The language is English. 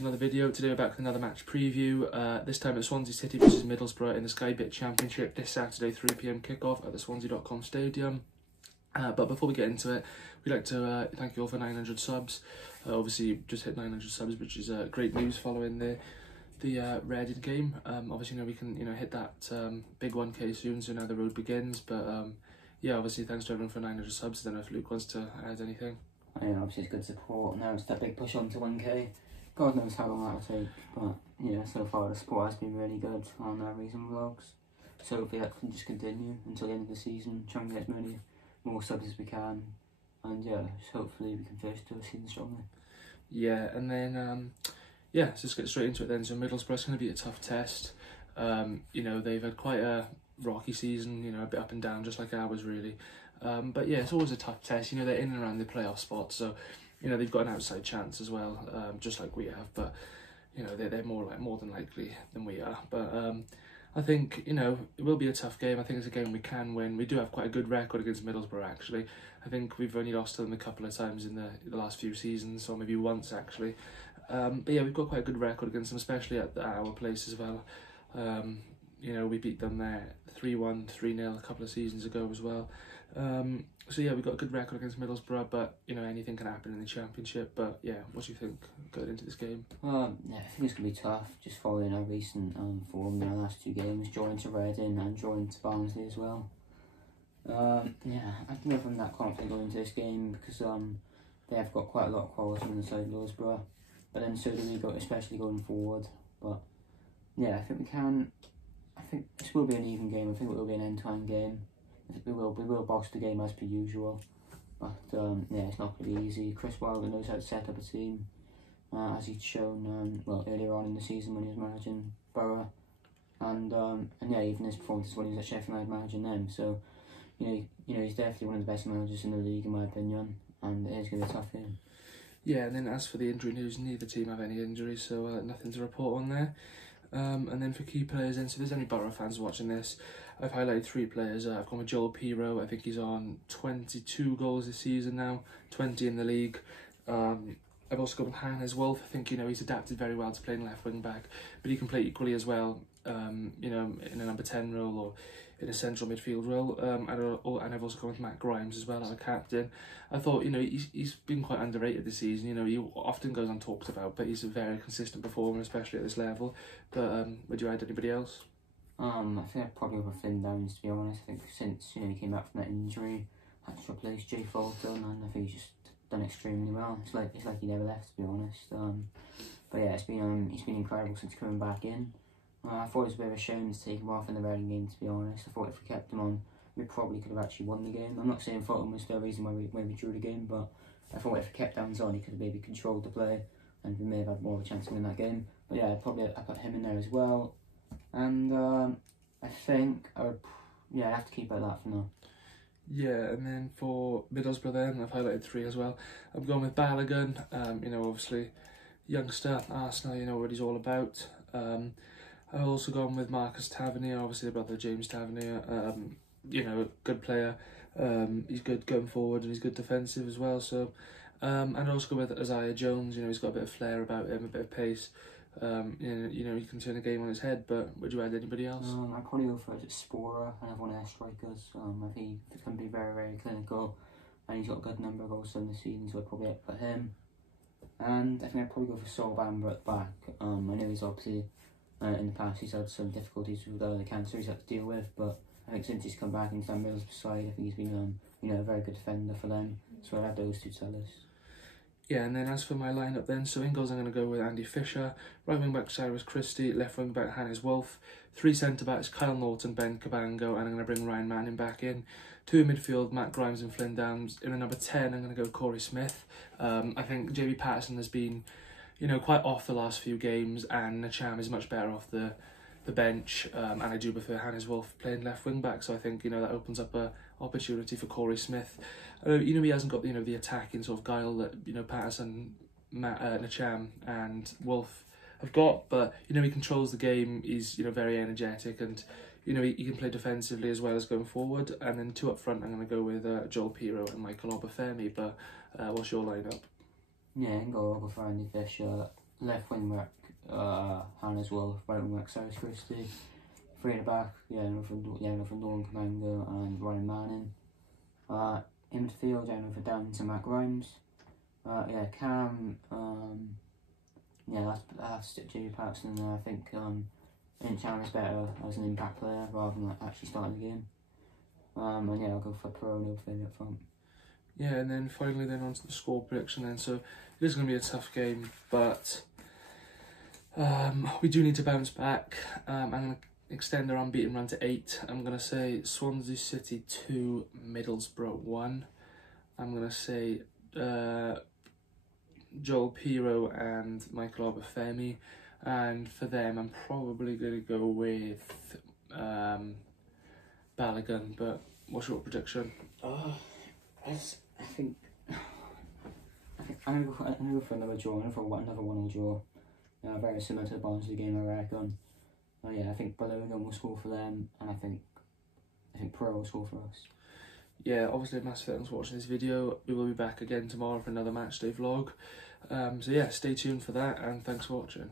to another video. Today we're back with another match preview. This time at Swansea City versus Middlesbrough in the Sky Bet Championship this Saturday 3 PM kickoff at the Swansea.com stadium. But before we get into it, we'd like to thank you all for 900 subs. Obviously just hit 900 subs, which is great news following the Reading game. Obviously, we can hit that big 1K soon, so now the road begins. But yeah, obviously thanks to everyone for 900 subs. I don't know if Luke wants to add anything. Yeah, obviously it's good support. Now it's that big push on to 1K. God knows how long that will take, but yeah, so far the support has been really good on our recent vlogs. So hopefully that can just continue until the end of the season, try and get as many more subs as we can, and yeah, hopefully we can finish to a season strongly. Yeah, and then yeah, so let's get straight into it then. So Middlesbrough's going to be a tough test. They've had quite a rocky season, a bit up and down, just like ours really. But yeah, it's always a tough test. They're in and around the playoff spot, so they've got an outside chance as well, just like we have. But they're more than likely than we are. But I think it will be a tough game. I think it's a game we can win. We do have quite a good record against Middlesbrough actually. I think we've only lost to them a couple of times in the last few seasons, or maybe once actually. But yeah, we've got quite a good record against them, especially at our place as well. We beat them there 3-1, 3-0 a couple of seasons ago as well. So yeah, we've got a good record against Middlesbrough, but anything can happen in the Championship. But yeah, what do you think going into this game? Yeah, I think it's going to be tough, just following our recent form in our last two games, drawing to Reading and drawing to Barnsley as well. Yeah, I don't know if I'm that confident going into this game, because they have got quite a lot of quality on the side of Middlesbrough, but then so do we, especially going forward. But yeah, I think we can. I think this will be an even game. I think it will be an end-to-end game. We will box the game as per usual, but yeah, it's not going to be easy. Chris Wilder knows how to set up a team, as he'd shown earlier on in the season when he was managing Borough, and yeah, even his performances when he was at Sheffield United managing them. So he's definitely one of the best managers in the league in my opinion, and it is going to be a tough game. Yeah, and then as for the injury news, neither team have any injuries, so nothing to report on there. And then for key players, so if there's any Borough fans watching this, I've highlighted 3 players. I've gone with Joel Pirro. I think he's on 22 goals this season now, 20 in the league. I've also gone with Hannes Wolf. I think he's adapted very well to playing left wing back, but he can play equally as well. In a number 10 role or in a central midfield role. And I've also gone with Matt Grimes as well as a captain. I thought he's been quite underrated this season. He often goes untalked about, but he's a very consistent performer, especially at this level. But would you add anybody else? I think I'd probably go for Finn Downs, to be honest. I think since he came back from that injury, had to replace Jay Fulton, and I think he's just done extremely well. It's like he never left, to be honest. But yeah, he's been incredible since coming back in. I thought it was a bit of a shame to take him off in the Reading game, to be honest. I thought if we kept him on, we probably could have actually won the game. I'm not saying Fulton was the reason why we drew the game, but I thought if we kept Downs on, he could have maybe controlled the play, and we may have had more of a chance to win that game. But yeah, I put him in there as well. And I think I'd have to keep it at that for now. Yeah, and then for Middlesbrough then, I've highlighted 3 as well. I'm going with Balogun, obviously youngster, Arsenal, what he's all about. I've also gone with Marcus Tavernier, obviously the brother of James Tavernier. Good player. He's good going forward and he's good defensive as well. So, and I also go with Isaiah Jones. He's got a bit of flair about him, a bit of pace. He can turn a game on his head. But would you add anybody else? I'd probably go for Sporer, and have one of their strikers. I think he can be very, very clinical, and he's got a good number of goals in the season, so I'd probably put him. And I think I'd probably go for Saul Bamber at the back. I know he's obviously in the past he's had some difficulties with the cancer he's had to deal with, but I think since he's come back into that Middlesbrough side, I think he's been a very good defender for them. So I'd have those 2 sellers. Yeah, and then as for my lineup then, so in goals I'm going to go with Andy Fisher, right wing back Cyrus Christie, left wing back Hannes Wolf, 3 centre backs Kyle Norton, Ben Cabango, and I'm going to bring Ryan Manning back in. 2 in midfield, Matt Grimes and Flynn Downs. In the number 10, I'm going to go Corey Smith. I think JB Patterson has been, quite off the last few games, and Nacham is much better off the bench, and I do prefer Hannes Wolf playing left wing back, so I think that opens up a opportunity for Corey Smith. He hasn't got the attacking sort of guile that Patterson, Nacham and Wolf have got, but he controls the game. He's very energetic, and he can play defensively as well as going forward. And then 2 up front, I'm going to go with Joel Pirro and Michael Obafemi. But what's your lineup? Yeah, I can go for Andy Fisher, left wing back Hannah's Wolf, right wing back Cyrus Christie, 3 at the back, from Dawn Commander and Ryan Manning. In midfield, for Dan to Matt Grimes. Cam, that's Jimmy Patterson. I think Cam is better as an impact player rather than actually starting the game. I'll go for Peroni up front. Yeah, and then finally onto the score prediction then. So it is going to be a tough game, but we do need to bounce back. I'm going to extend our unbeaten run to 8. I'm going to say Swansea City 2, Middlesbrough 1. I'm going to say Joel Piro and Michael Obafemi, and for them I'm probably going to go with Balogun. But what's your prediction? I think I'm going to go for another draw, another 1-1 draw. Very similar to the Barnsley game, I reckon. I think Balogun will score for them, and I think Pro will score for us. Yeah, obviously massive thanks for watching this video. We will be back again tomorrow for another matchday vlog. So yeah, stay tuned for that, and thanks for watching.